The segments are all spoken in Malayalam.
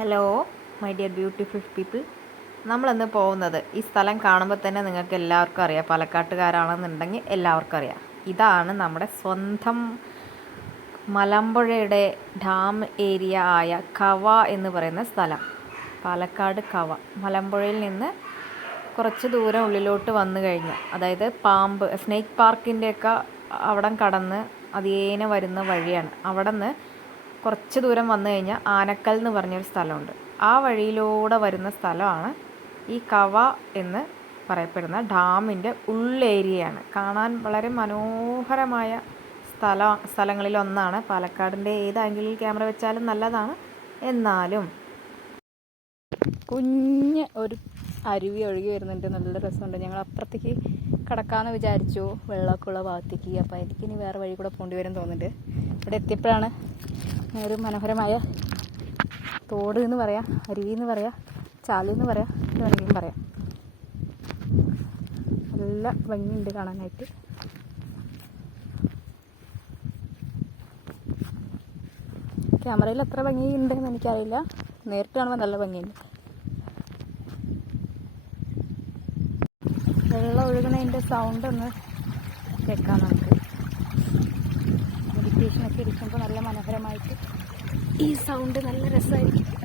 Hello my dear beautiful people. നമ്മളിന്ന് പോകുന്നത്, ഈ സ്ഥലം കാണുമ്പോൾ തന്നെ നിങ്ങൾക്ക് എല്ലാവർക്കും അറിയാം, പാലക്കാട്ടുകാരാണെന്നുണ്ടെങ്കിൽ എല്ലാവർക്കും അറിയാം. ഇതാണ് നമ്മുടെ സ്വന്തം മലമ്പുഴയുടെ ഡാം ഏരിയ ആയ കവ എന്ന് പറയുന്ന സ്ഥലം. പാലക്കാട് കവ. മലമ്പുഴയിൽ നിന്ന് കുറച്ച് ദൂരം ഉള്ളിലോട്ട് വന്നു കഴിഞ്ഞ്, അതായത് സ്നേക്ക് പാർക്കിൻ്റെയൊക്കെ അവിടം കടന്ന് അതേനെ വരുന്ന വഴിയാണ്. അവിടെ നിന്ന് കുറച്ച് ദൂരം വന്നു കഴിഞ്ഞാൽ ആനക്കൽ എന്ന് പറഞ്ഞൊരു സ്ഥലമുണ്ട്. ആ വഴിയിലൂടെ വരുന്ന സ്ഥലമാണ് ഈ കവ എന്ന് പറയപ്പെടുന്ന ഡാമിൻ്റെ ഉള്ളേരിയയാണ്. കാണാൻ വളരെ മനോഹരമായ സ്ഥലങ്ങളിലൊന്നാണ്. പാലക്കാടിൻ്റെ ഏത് ആംഗിളിൽ ക്യാമറ വെച്ചാലും നല്ലതാണ്. എന്നാലും കുഞ്ഞ് ഒരു അരുവി ഒഴുകി വരുന്നുണ്ട്, നല്ല രസമുണ്ട്. ഞങ്ങൾ അപ്പുറത്തേക്ക് കടക്കാമെന്ന് വിചാരിച്ചു, വെള്ളമൊക്കെ ഉള്ള ഭാഗത്തേക്ക്. അപ്പോൾ എനിക്കിനി വേറെ വഴി കൂടെ പോകേണ്ടി വരും തോന്നുന്നുണ്ട്. ഇവിടെ എത്തിയപ്പോഴാണ് ഒരു മനോഹരമായ തോട് എന്ന് പറയാം, അരുവി എന്ന് പറയാം, ചാലി എന്ന് പറയാം, ഇത് വേണമെങ്കിലും പറയാം. നല്ല ഭംഗിയുണ്ട് കാണാനായിട്ട്. ക്യാമറയിൽ എത്ര ഭംഗിയുണ്ടെന്ന് എനിക്കറിയില്ല, നേരിട്ട് കാണുമ്പോൾ നല്ല ഭംഗിയുണ്ട്. വെള്ളം ഒഴുകുന്നതിൻ്റെ സൗണ്ട് ഒന്ന് കേൾക്കാം നമുക്ക്. മെഡിറ്റേഷനൊക്കെ ഇരിക്കുമ്പോൾ നല്ല മനോഹരമായിട്ട് ഈ സൗണ്ട് നല്ല രസമായിരിക്കും.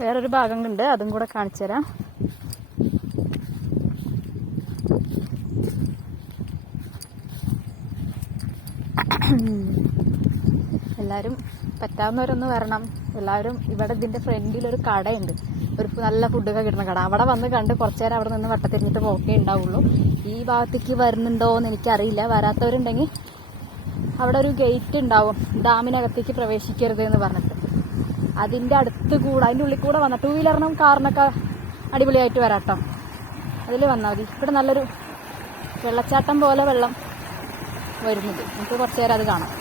വേറൊരു ഭാഗം ഉണ്ട്, അതും കൂടെ കാണിച്ചു തരാം. എല്ലാവരും പറ്റാവുന്നവരൊന്ന് വരണം. എല്ലാവരും ഇവിടെ ഇതിൻ്റെ ഫ്രണ്ടിലൊരു കടയുണ്ട്, ഒരു നല്ല ഫുഡൊക്കെ കിട്ടുന്ന കട. അവിടെ വന്ന് കണ്ട് കുറച്ച് നേരം അവിടെ നിന്ന് വട്ടത്തിരിഞ്ഞിട്ട് പോക്കേ ഉണ്ടാവുള്ളൂ. ഈ ഭാഗത്തേക്ക് വരുന്നുണ്ടോ എന്ന് എനിക്കറിയില്ല. വരാത്തവരുണ്ടെങ്കിൽ അവിടെ ഒരു ഗേറ്റ് ഉണ്ടാവും, ഡാമിനകത്തേക്ക് പ്രവേശിക്കരുത് എന്ന് പറഞ്ഞിട്ട്. അതിൻ്റെ അടുത്ത് കൂടെ, അതിൻ്റെ ഉള്ളിൽ കൂടെ വന്നാൽ 2 വീലറിനും കാറിനൊക്കെ അടിപൊളിയായിട്ട് വരാട്ടോ. അതിൽ വന്നാൽ മതി. ഇവിടെ നല്ലൊരു വെള്ളച്ചാട്ടം പോലെ വെള്ളം വരുന്നത്, നമുക്ക് കുറച്ച് നേരം അത് കാണാം.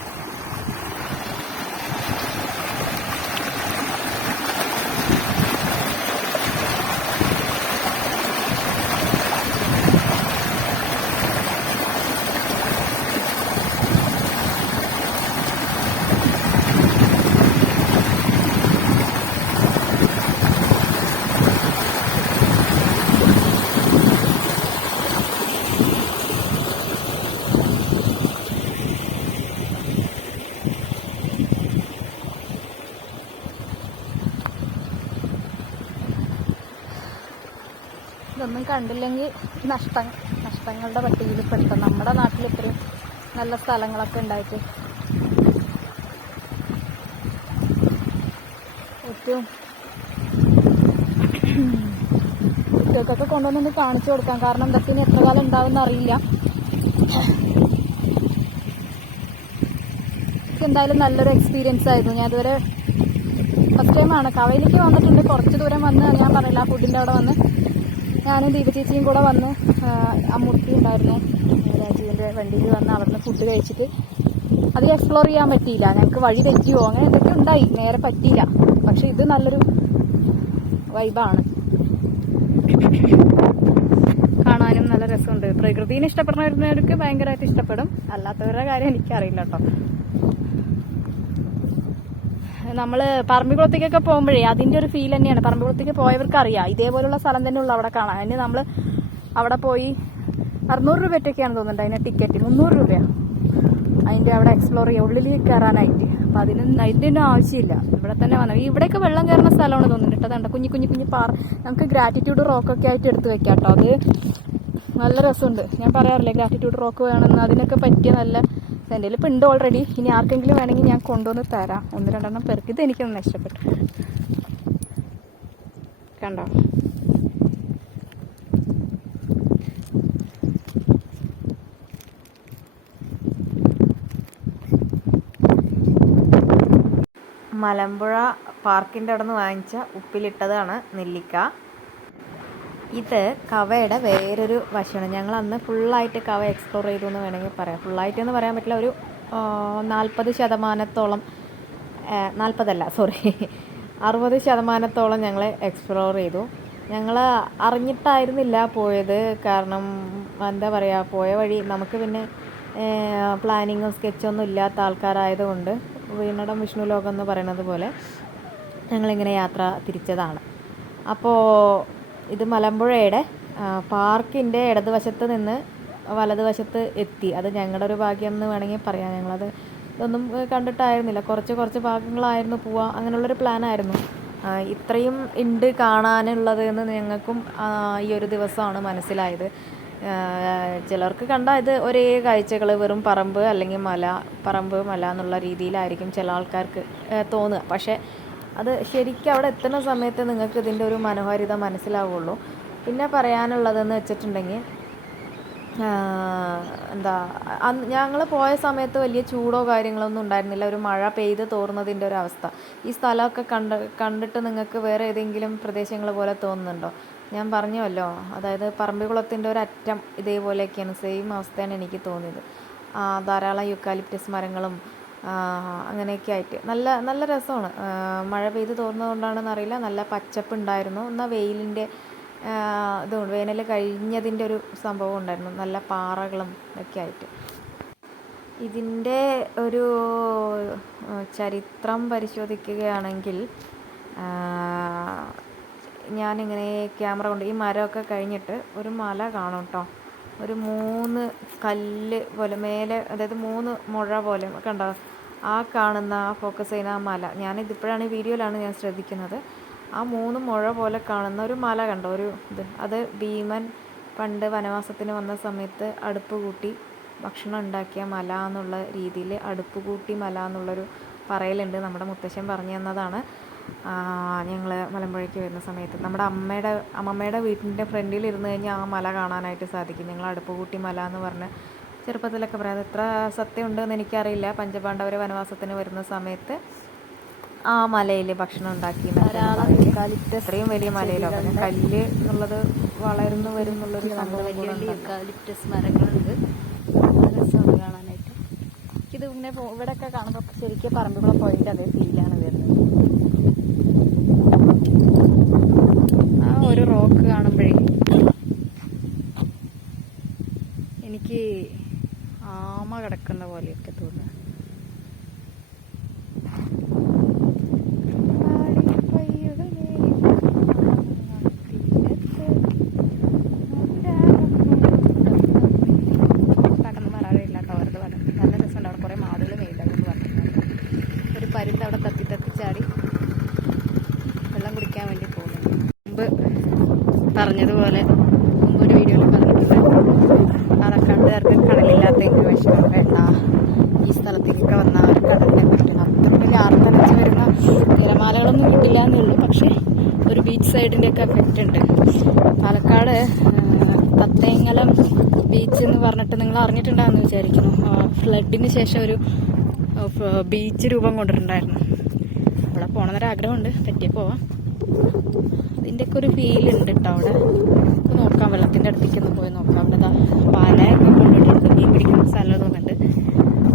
ഇതൊന്നും കണ്ടില്ലെങ്കിൽ നഷ്ടങ്ങളുടെ പട്ടികയിൽ പെടുത്താം. നമ്മുടെ നാട്ടിൽ ഇത്രയും നല്ല സ്ഥലങ്ങളൊക്കെ ഉണ്ടായിട്ട് ഏറ്റവും കുട്ടികൾക്കൊക്കെ കൊണ്ടുവന്നൊന്ന് കാണിച്ചു കൊടുക്കാം. കാരണം ഇതൊക്കെ ഇനി എത്ര കാലം ഉണ്ടാവുമെന്ന് അറിയില്ല. എന്തായാലും നല്ലൊരു എക്സ്പീരിയൻസ് ആയിരുന്നു. ഞാൻ ഇതുവരെ ഫസ്റ്റ് ടൈമാണ്. കവയിലേക്ക് വന്നിട്ടുണ്ട്, കുറച്ച് ദൂരം വന്ന്, ഞാൻ പറഞ്ഞില്ല, ആ ഫുഡിൻ്റെ അവിടെ വന്ന് ഞാനും ദീപചേച്ചിയും കൂടെ വന്ന്, അമ്മൂട്ടി ഉണ്ടായിരുന്നു രാജീവിൻ്റെ വണ്ടിയിൽ വന്ന് അവിടുന്ന് ഫുഡ് കഴിച്ചിട്ട് അധികം എക്സ്പ്ലോർ ചെയ്യാൻ പറ്റിയില്ല. ഞങ്ങൾക്ക് വഴി തെറ്റിയോ അങ്ങനെ എന്തൊക്കെ ഉണ്ടായി, നേരെ പറ്റിയില്ല. പക്ഷെ ഇത് നല്ലൊരു വൈബാണ്, കാണാനും നല്ല രസമുണ്ട്. പ്രകൃതിനെ ഇഷ്ടപ്പെടുന്നവർക്ക് ഭയങ്കരമായിട്ട് ഇഷ്ടപ്പെടും, അല്ലാത്തവരുടെ കാര്യം എനിക്കറിയില്ല കേട്ടോ. നമ്മൾ പറമ്പിക്കുളത്തേക്കൊക്കെ പോകുമ്പോഴേ അതിൻ്റെ ഒരു ഫീൽ തന്നെയാണ്. പറമ്പിക്കുളത്തേക്ക് പോയവർക്ക് അറിയാം, ഇതേപോലുള്ള സ്ഥലം തന്നെ ഉള്ളു അവിടെ കാണാൻ. അതിന് നമ്മൾ അവിടെ പോയി 600 രൂപയൊക്കെയാണ് തോന്നുന്നുണ്ട് അതിൻ്റെ ടിക്കറ്റ്, 300 രൂപയാണ് അതിൻ്റെ അവിടെ എക്സ്പ്ലോർ ചെയ്യുക, ഉള്ളിൽ കയറാനായിട്ട്. അപ്പം അതിൻ്റെ ഒന്നും ആവശ്യമില്ല, ഇവിടെ തന്നെ വന്നാൽ. ഇവിടെയൊക്കെ വെള്ളം കയറുന്ന സ്ഥലമാണ് തോന്നുന്നുണ്ട്. അതുണ്ട് കുഞ്ഞു കുഞ്ഞു കുഞ്ഞു നമുക്ക് ഗ്രാറ്റിറ്റ്യൂഡ് റോക്കൊക്കെ ആയിട്ട് എടുത്ത് വെക്കാം കേട്ടോ. അത് നല്ല രസമുണ്ട്. ഞാൻ പറയാറില്ലേ ഗ്രാറ്റിറ്റ്യൂഡ് റോക്ക് വേണമെന്ന്, അതിനൊക്കെ പറ്റിയ നല്ല എൻ്റെ കയ്യിൽ ഇപ്പം ഉണ്ട് ഓൾറെഡി. ഇനി ആർക്കെങ്കിലും വേണമെങ്കിൽ ഞാൻ കൊണ്ടുവന്ന് തരാം, 1-2 പേർക്ക്. ഇത് എനിക്കൊന്നും ഇഷ്ടപ്പെട്ടു. കണ്ടോ, മലമ്പുഴ പാർക്കിൻ്റെ അവിടെ നിന്ന് വാങ്ങിച്ച ഉപ്പിലിട്ടതാണ് നെല്ലിക്ക. ഇത് കവയുടെ വേറൊരു വശമാണ്. ഞങ്ങൾ അന്ന് ഫുള്ളായിട്ട് കവ എക്സ്പ്ലോർ ചെയ്തു എന്ന് വേണമെങ്കിൽ പറയാം. ഫുള്ളായിട്ട് എന്ന് പറയാൻ പറ്റില്ല, ഒരു 40%, 40 സോറി 60% ഞങ്ങൾ എക്സ്പ്ലോർ ചെയ്തു. ഞങ്ങൾ അറിഞ്ഞിട്ടായിരുന്നില്ല പോയത്. കാരണം എന്താ പറയുക, പോയ വഴി നമുക്ക് പിന്നെ പ്ലാനിങ്ങും സ്കെച്ചൊന്നും ഇല്ലാത്ത ആൾക്കാരായതുകൊണ്ട് വീണടം വിഷ്ണു ലോകം എന്ന് പറയുന്നത് പോലെ ഞങ്ങളിങ്ങനെ യാത്ര തിരിച്ചതാണ്. അപ്പോൾ ഇത് മലമ്പുഴയുടെ പാർക്കിൻ്റെ ഇടതുവശത്ത് നിന്ന് വലതുവശത്ത് എത്തി. അത് ഞങ്ങളുടെ ഒരു ഭാഗ്യം എന്ന് വേണമെങ്കിൽ പറയാം. ഞങ്ങളത് ഇതൊന്നും കണ്ടിട്ടായിരുന്നില്ല, കുറച്ച് ഭാഗങ്ങളായിരുന്നു പോവുക, അങ്ങനെയുള്ളൊരു പ്ലാനായിരുന്നു. ഇത്രയും ഉണ്ട് കാണാനുള്ളത് എന്ന് ഞങ്ങൾക്കും ഈ ഒരു ദിവസമാണ് മനസ്സിലായത്. ചിലർക്ക് കണ്ടാൽ ഇത് ഒരേ കാഴ്ചകൾ, വെറും പറമ്പ് അല്ലെങ്കിൽ പറമ്പ് മല എന്നുള്ള രീതിയിലായിരിക്കും ചില ആൾക്കാർക്ക് തോന്നുക. പക്ഷേ അത് ശരിക്കും അവിടെ എത്തുന്ന സമയത്ത് നിങ്ങൾക്ക് ഇതിൻ്റെ ഒരു മനോഹാരിത മനസ്സിലാവുള്ളൂ. പിന്നെ പറയാനുള്ളതെന്ന് വെച്ചിട്ടുണ്ടെങ്കിൽ, ഞങ്ങൾ പോയ സമയത്ത് വലിയ ചൂടോ കാര്യങ്ങളൊന്നും ഉണ്ടായിരുന്നില്ല. ഒരു മഴ പെയ്ത് തോർന്നതിൻ്റെ ഒരു അവസ്ഥ. ഈ സ്ഥലമൊക്കെ കണ്ടിട്ട് നിങ്ങൾക്ക് വേറെ ഏതെങ്കിലും പ്രദേശങ്ങൾ പോലെ തോന്നുന്നുണ്ടോ? ഞാൻ പറഞ്ഞുവല്ലോ, അതായത് പറമ്പിക്കുളത്തിൻ്റെ ഒരു അറ്റം ഇതേപോലെയൊക്കെയാണ്, സെയിം അവസ്ഥയാണ് എനിക്ക് തോന്നിയത്. ധാരാളം യൂക്കാലിപ്റ്റസ് മരങ്ങളും അങ്ങനെയൊക്കെ ആയിട്ട് നല്ല രസമാണ്. മഴ പെയ്ത് തോർന്നതുകൊണ്ടാണെന്ന് അറിയില്ല, നല്ല പച്ചപ്പ് ഉണ്ടായിരുന്നു. എന്നാൽ വെയിലിൻ്റെ ഇതുകൊണ്ട് വേനൽ കഴിഞ്ഞതിൻ്റെ ഒരു സംഭവം ഉണ്ടായിരുന്നു, നല്ല പാറകളും ഒക്കെ ആയിട്ട്. ഇതിൻ്റെ ഒരു ചരിത്രം പരിശോധിക്കുകയാണെങ്കിൽ, ഞാനിങ്ങനെ ക്യാമറ കൊണ്ട് ഈ മരമൊക്കെ കഴിഞ്ഞിട്ട് ഒരു മല കാണും കേട്ടോ. ഒരു 3 കല്ല് പോലെ മേലെ, അതായത് 3 മുഴ പോലെ കണ്ടോ, ആ കാണുന്ന ഫോക്കസ് ചെയ്യുന്ന ആ മല, ഞാനിതിപ്പോഴാണ് ഈ വീഡിയോയിലാണ് ഞാൻ ശ്രദ്ധിക്കുന്നത്. ആ 3 മുഴ പോലെ കാണുന്ന ഒരു മല കണ്ടോ, ഒരു ഇത്, അത് ഭീമൻ പണ്ട് വനവാസത്തിന് വന്ന സമയത്ത് അടുപ്പ് കൂട്ടി ഭക്ഷണം ഉണ്ടാക്കിയ മല എന്നുള്ള രീതിയിൽ അടുപ്പ് കൂട്ടി മല എന്നുള്ളൊരു പറയലുണ്ട്. നമ്മുടെ മുത്തശ്ശൻ പറഞ്ഞു തന്നതാണ്. ഞങ്ങൾ മലമ്പുഴയ്ക്ക് വരുന്ന സമയത്ത് നമ്മുടെ അമ്മമ്മയുടെ വീട്ടിൻ്റെ ഫ്രണ്ടിൽ ഇരുന്ന് കഴിഞ്ഞാൽ ആ മല കാണാനായിട്ട് സാധിക്കും. ഞങ്ങൾ അടുപ്പ് കൂട്ടി മല എന്ന് പറഞ്ഞ് ചെറുപ്പത്തിലൊക്കെ പറയാം. അത് എത്ര സത്യമുണ്ടെന്ന് എനിക്കറിയില്ല. പഞ്ചപാണ്ഡവർ വനവാസത്തിന് വരുന്ന സമയത്ത് ആ മലയിൽ ഭക്ഷണം ഉണ്ടാക്കി. ഇത്രയും വലിയ മലയിലൊക്കെ കല്ല് എന്നുള്ളത് വളർന്നു വരും എന്നുള്ളൊരു സംഭവം. വലിയ യൂക്കാലിപ്റ്റസ് മരങ്ങളുണ്ട്, രസമാണ് കാണാനായിട്ട്. ഇത് ഇങ്ങനെ ഇവിടെയൊക്കെ കാണുമ്പോൾ ശരിക്കും പറമ്പുകുളം പോയിട്ട് അതേ ഫീലാണ് വരുന്നത്. ആ ഒരു റോക്ക് കാണുമ്പോഴേ എനിക്ക് ആമ കിടക്കുന്ന പോലെയൊക്കെ തോന്നുക. പരുന്ത് അവിടെ തത്തിച്ചാടി വെള്ളം കുടിക്കാൻ വേണ്ടി പോകുന്നു. മുമ്പ് പറഞ്ഞതുപോലെ, മുമ്പൊരു വീഡിയോയിൽ പറഞ്ഞിട്ടുണ്ട്, പാലക്കാട്ടുകാർക്ക് കടലില്ലാത്തെങ്കിൽ വിഷമം വേണ്ട, ഈ സ്ഥലത്തേക്കൊക്കെ വന്നാൽ കടലിനെ പറ്റില്ല. അത്ര വലിയ ആർത്തലച്ച് വരുന്ന തിരമാലകളൊന്നും കിട്ടില്ല എന്നുള്ളൂ. പക്ഷേ ഒരു ബീച്ച് സൈഡിൻ്റെയൊക്കെ എഫക്റ്റ് ഉണ്ട്. പാലക്കാട് തത്തേങ്ങലം ബീച്ച് എന്ന് പറഞ്ഞിട്ട് നിങ്ങൾ അറിഞ്ഞിട്ടുണ്ടാകുമെന്ന് വിചാരിക്കുന്നു. ഫ്ലഡിന് ശേഷം ഒരു ബീച്ച് രൂപം കൊണ്ടിട്ടുണ്ടായിരുന്നു. അവിടെ പോകണമെന്നൊരാഗ്രഹമുണ്ട്, പറ്റിയ പോവാം. അതിൻ്റെയൊക്കെ ഒരു ഫീലുണ്ട് കേട്ടോ. അവിടെ നോക്കാം, വെള്ളത്തിൻ്റെ അടുത്തേക്കൊന്ന് പോയി നോക്കാം. അവിടെ വലയൊക്കെ കൊണ്ടിട്ടുണ്ട്, മീൻ പിടിക്കുന്ന സ്ഥലം തോന്നുന്നുണ്ട്.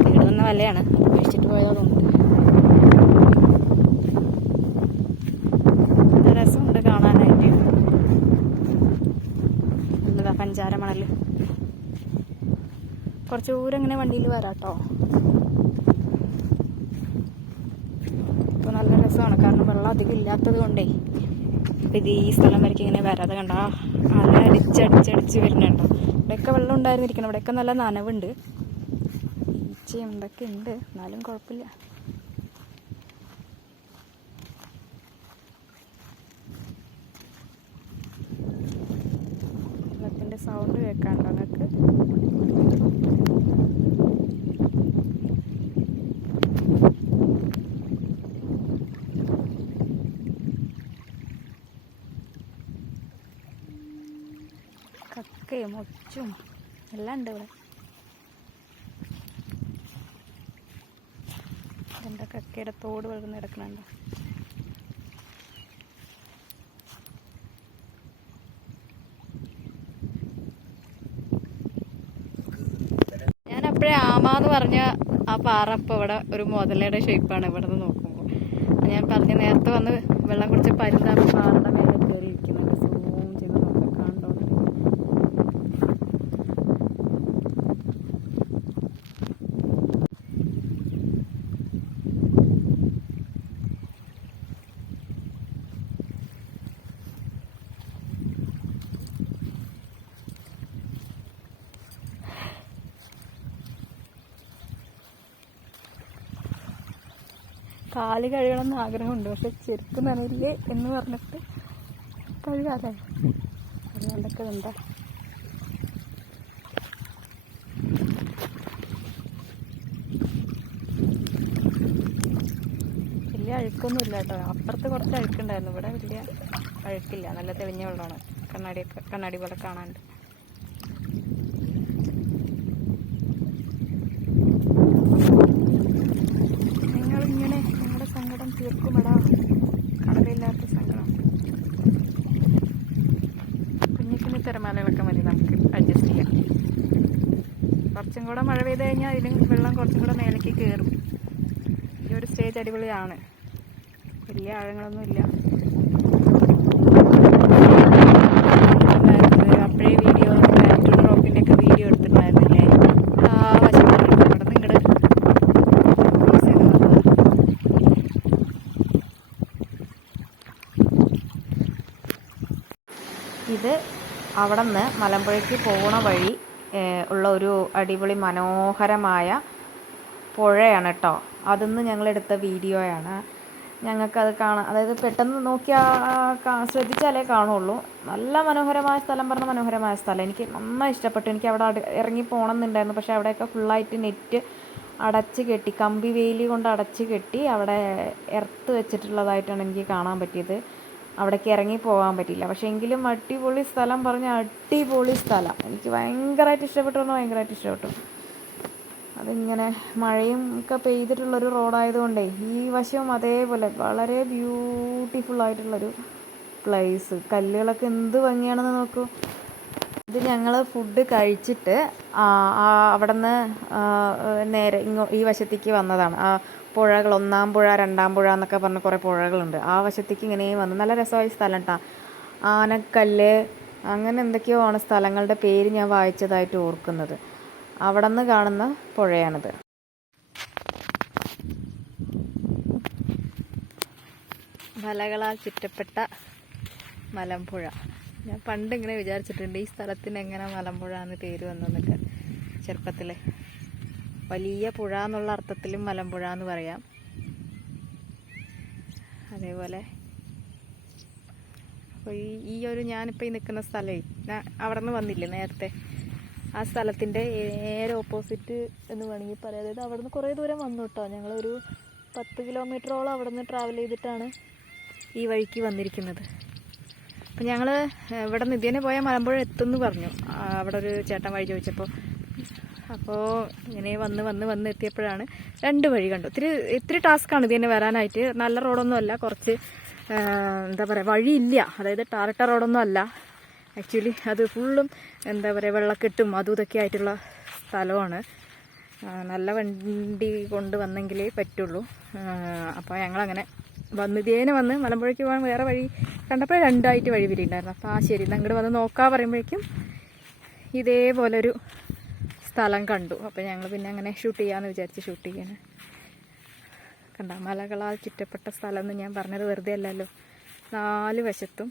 വീട് വന്ന വലയാണ്, കഴിച്ചിട്ട് പോയാൽ തോന്നുന്നുണ്ട്. രസമുണ്ട് കാണാനായിട്ട്. നല്ലതാ പഞ്ചാര മണൽ. കുറച്ച് ദൂരം ഇങ്ങനെ വണ്ടിയിൽ വരാം കേട്ടോ. ഇപ്പോൾ നല്ല രസമാണ്, കാരണം വെള്ളം അധികം ഇല്ലാത്തത് കൊണ്ടേ. ഇത് ഈ സ്ഥലം വരയ്ക്ക് ഇങ്ങനെ വരാതെ കണ്ട അല അടിച്ചടിച്ച് വരുന്നുണ്ടോ. ഇവിടെയൊക്കെ വെള്ളം ഉണ്ടായിരുന്നിരിക്കണം. ഇവിടെയൊക്കെ നല്ല നനവുണ്ട്, ഈച്ചയും ഇതൊക്കെ ഉണ്ട്, എന്നാലും കുഴപ്പമില്ല. വെള്ളത്തിൻ്റെ സൗണ്ട് കേൾക്കാണ്ടോ നിങ്ങൾക്ക്? കക്കയും ഒച്ചും എല്ലാം ഉണ്ട് ഇവിടെ. ഇതെന്താ കക്കയുടെ തോട് വെള്ളം കിടക്കണുണ്ടോ? എന്ന് പറഞ്ഞ ആ പാറ ഇപ്പോൾ ഇവിടെ ഒരു മുതലയുടെ ഷേപ്പാണ് ഇവിടെ നിന്ന് നോക്കുമ്പോൾ. ഞാൻ പറഞ്ഞ നേരത്തെ വന്ന് വെള്ളം കുടിച്ച പരുന്താണ് പാറയുടെ മേലെ കയറി ഇരിക്കുന്നുണ്ട്. സൂം ചെയ്ത് നോക്കാം, കാണുന്നുണ്ടോ? കാല് കഴുകണമെന്ന് ആഗ്രഹമുണ്ട്, പക്ഷെ ചെരുപ്പ് നനയില്ലേ എന്ന് പറഞ്ഞിട്ട് കഴുകാതെ. അതുകൊണ്ടൊക്കെ എന്താ വലിയ അഴുക്കൊന്നുമില്ല കേട്ടോ. അപ്പുറത്ത് കുറച്ച് അഴുക്കുണ്ടായിരുന്നു, ഇവിടെ വലിയ അഴുക്കില്ല. നല്ല തെളിഞ്ഞ വെള്ളമാണ്, കണ്ണാടി പോലെ കാണാനുണ്ട്. നിങ്ങളിങ്ങനെ നിങ്ങളുടെ സങ്കടം തീർക്കുമെടാ, കടലില്ലാത്ത സങ്കടം. കുഞ്ഞു കുഞ്ഞു തിരമാലകളൊക്കെ മതി നമുക്ക് അഡ്ജസ്റ്റ് ചെയ്യാം. കുറച്ചും കൂടെ മഴ പെയ്ത് കഴിഞ്ഞാൽ അതിലും വെള്ളം കുറച്ചും കൂടെ മേലേക്ക് കയറും. ഈ ഒരു സ്റ്റേജ് അടിപൊളിയാണ്, വലിയ ആഴങ്ങളൊന്നും ഇല്ല. അപ്പോഴേ വീഡിയോ റോപ്പിൻ്റെ ഒക്കെ വീഡിയോ എടുത്തിട്ടുണ്ടായിരുന്നില്ലേ? ആ വശം അവിടെ നിങ്ങളുടെ ഇത് അവിടെ നിന്ന് മലമ്പുഴയ്ക്ക് പോകണ വഴി ഉള്ള ഒരു അടിപൊളി മനോഹരമായ പുഴയാണ് കേട്ടോ. അതിന്ന് ഞങ്ങളെടുത്ത വീഡിയോയാണ്. ഞങ്ങൾക്കത് കാണാം, അതായത് പെട്ടെന്ന് നോക്കിയാൽ ശ്രദ്ധിച്ചാലേ കാണുള്ളൂ. നല്ല മനോഹരമായ സ്ഥലം, പറഞ്ഞ മനോഹരമായ സ്ഥലം. എനിക്ക് നന്നായി ഇഷ്ടപ്പെട്ടു. എനിക്ക് അവിടെ ഇറങ്ങി പോകണം എന്നുണ്ടായിരുന്നു, പക്ഷേ അവിടെയൊക്കെ ഫുള്ളായിട്ട് നെറ്റ് അടച്ച് കെട്ടി, കമ്പി വേലി കൊണ്ട് അടച്ച് കെട്ടി അവിടെ എർത്ത് വെച്ചിട്ടുള്ളതായിട്ടാണ് എനിക്ക് കാണാൻ പറ്റിയത്. അവിടേക്ക് ഇറങ്ങി പോകാൻ പറ്റിയില്ല. പക്ഷേ എങ്കിലും അടിപൊളി സ്ഥലം, പറഞ്ഞ അടിപൊളി സ്ഥലം. എനിക്ക് ഭയങ്കരമായിട്ട് ഇഷ്ടപ്പെട്ടു, ഭയങ്കരമായിട്ട് ഇഷ്ടപ്പെട്ടു. അതിങ്ങനെ മഴയും ഒക്കെ പെയ്തിട്ടുള്ളൊരു റോഡായതുകൊണ്ടേ ഈ വശവും അതേപോലെ വളരെ ബ്യൂട്ടിഫുള്ളായിട്ടുള്ളൊരു പ്ലേസ്. കല്ലുകളൊക്കെ എന്ത് ഭംഗിയാണെന്ന് നോക്കൂ. ഇത് ഞങ്ങൾ ഫുഡ് കഴിച്ചിട്ട് അവിടെ നിന്ന് നേരെ ഈ വശത്തേക്ക് വന്നതാണ്. ആ പുഴകൾ, 1-ാം പുഴ 2-ാം പുഴ എന്നൊക്കെ പറഞ്ഞ് കുറേ പുഴകളുണ്ട്. ആ വശത്തേക്ക് ഇങ്ങനെ വന്ന് നല്ല രസമായ സ്ഥലം കേട്ടോ. ആനക്കല്ല് അങ്ങനെ എന്തൊക്കെയോ ആണ് സ്ഥലങ്ങളുടെ പേര് ഞാൻ വായിച്ചതായിട്ട് ഓർക്കുന്നത്. അവിടെ നിന്ന് കാണുന്ന പുഴയാണിത്. മലകളാൽ ചുറ്റപ്പെട്ട മലമ്പുഴ. ഞാൻ പണ്ട് ഇങ്ങനെ വിചാരിച്ചിട്ടുണ്ട്, ഈ സ്ഥലത്തിന് എങ്ങനെ മലമ്പുഴ എന്ന് പേര് വന്നതെന്നൊക്കെ. ചെറുപ്പത്തിൽ വലിയ പുഴ എന്നുള്ള അർത്ഥത്തിലും മലമ്പുഴ എന്ന് പറയാം. അതേപോലെ അപ്പോൾ ഈ ഒരു ഞാനിപ്പോൾ ഈ നിൽക്കുന്ന സ്ഥലമേ, ഞാൻ അവിടെ നിന്ന് വന്നില്ലേ നേരത്തെ, ആ സ്ഥലത്തിൻ്റെ നേരെ ഓപ്പോസിറ്റ് എന്ന് വേണമെങ്കിൽ പറയാം. അതായത് അവിടെ നിന്ന് കുറേ ദൂരം വന്നു കേട്ടോ. ഞങ്ങളൊരു 10 കിലോമീറ്ററോളം അവിടെ നിന്ന് ട്രാവൽ ചെയ്തിട്ടാണ് ഈ വഴിക്ക് വന്നിരിക്കുന്നത്. അപ്പം ഞങ്ങൾ ഇവിടെ നിത്യേനെ പോയാൽ മലമ്പുഴ എത്തുമെന്ന് പറഞ്ഞു അവിടെ ഒരു ചേട്ടൻ വഴി ചോദിച്ചപ്പോൾ. അപ്പോൾ ഇങ്ങനെ വന്ന് എത്തിയപ്പോഴാണ് 2 വഴി കണ്ടു. ഇത്തിരി ടാസ്ക്കാണ് ഇതിനെ വരാനായിട്ട്. നല്ല റോഡൊന്നും അല്ല, കുറച്ച് എന്താ പറയുക, വഴിയില്ല. അതായത് ടാറിട്ട റോഡൊന്നും അല്ല ആക്ച്വലി. അത് ഫുള്ളും എന്താ പറയുക, വെള്ളക്കെട്ടും അതും ഇതൊക്കെ ആയിട്ടുള്ള സ്ഥലമാണ്. നല്ല വണ്ടി കൊണ്ട് വന്നെങ്കിലേ പറ്റുള്ളൂ. അപ്പോൾ ഞങ്ങളങ്ങനെ ഇതേനെ വന്ന് മലമ്പുഴയ്ക്ക് പോകാൻ വേറെ വഴി കണ്ടപ്പോൾ 2ആയിട്ട് വഴി പിരിയുണ്ടായിരുന്നു. അപ്പോൾ ശരി അങ്ങോട്ട് വന്ന് നോക്കാൻ പറയുമ്പോഴേക്കും ഇതേപോലൊരു സ്ഥലം കണ്ടു. അപ്പോൾ ഞങ്ങൾ പിന്നെ അങ്ങനെ ഷൂട്ട് ചെയ്യാമെന്ന് വിചാരിച്ച് ഷൂട്ട് ചെയ്യാണ്. കണ്ട, മലകളാൽ ചുറ്റപ്പെട്ട സ്ഥലം എന്ന് ഞാൻ പറഞ്ഞത് വെറുതെ അല്ലല്ലോ. 4 വശത്തും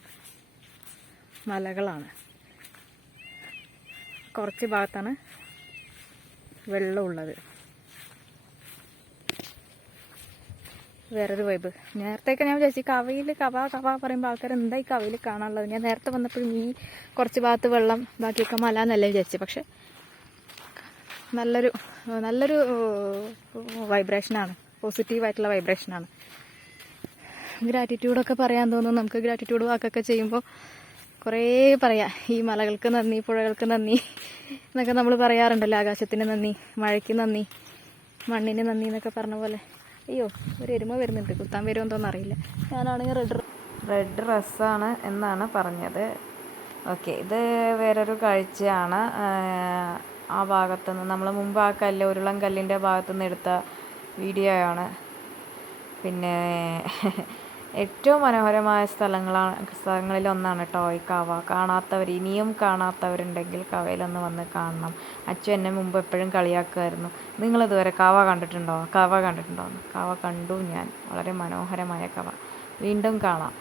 മലകളാണ്. കുറച്ച് ഭാഗത്താണ് വെള്ളമുള്ളത്. വേറൊരു വൈബ്. നേരത്തെയൊക്കെ ഞാൻ വിചാരിച്ചു കവയിൽ കവ പറയുമ്പോൾ ആൾക്കാർ എന്താ ഈ കവയിൽ കാണാനുള്ളത്. ഞാൻ നേരത്തെ വന്നപ്പോഴും ഈ കുറച്ച് ഭാഗത്ത് വെള്ളം, ബാക്കിയൊക്കെ മല എന്നല്ല വിചാരിച്ചു. പക്ഷെ നല്ലൊരു വൈബ്രേഷനാണ്, പോസിറ്റീവായിട്ടുള്ള വൈബ്രേഷനാണ്. ഗ്രാറ്റിറ്റ്യൂഡൊക്കെ പറയാൻ തോന്നുന്നു. നമുക്ക് ഗ്രാറ്റിറ്റ്യൂഡ് വാക്കൊക്കെ ചെയ്യുമ്പോൾ കുറേ പറയാം. ഈ മലകൾക്ക് നന്ദി, പുഴകൾക്ക് നന്ദി എന്നൊക്കെ നമ്മൾ പറയാറുണ്ടല്ലോ. ആകാശത്തിന് നന്ദി, മഴയ്ക്ക് നന്ദി, മണ്ണിന് നന്ദി എന്നൊക്കെ പറഞ്ഞ പോലെ. അയ്യോ, ഒരു എരുമ വരുന്നുണ്ട്, കുത്താൻ വരുമെന്ന് അറിയില്ല. ഞാനാണെങ്കിൽ റെഡ് ഡ്രസ്സാണ് എന്നാണ് പറഞ്ഞത്. ഓക്കെ, ഇത് വേറൊരു കാഴ്ചയാണ്. ആ ഭാഗത്തുനിന്ന് നമ്മൾ മുമ്പ് ആ കല്ല് ഉരുളൻ കല്ലിൻ്റെ ഭാഗത്തുനിന്ന് എടുത്ത വീഡിയോ ആണ്. പിന്നെ ഏറ്റവും മനോഹരമായ സ്ഥലങ്ങളിലൊന്നാണ് കേട്ടോ ഈ കവ. ഇനിയും കാണാത്തവരുണ്ടെങ്കിൽ കവയിലൊന്ന് വന്ന് കാണണം. അച്ഛൻ എന്നെ മുമ്പ് എപ്പോഴും കളിയാക്കുമായിരുന്നു, നിങ്ങളിതുവരെ കവ കണ്ടിട്ടുണ്ടോ? കവ കണ്ടിട്ടുണ്ടോ? കവ കണ്ടു ഞാൻ. വളരെ മനോഹരമായ കവ. വീണ്ടും കാണാം.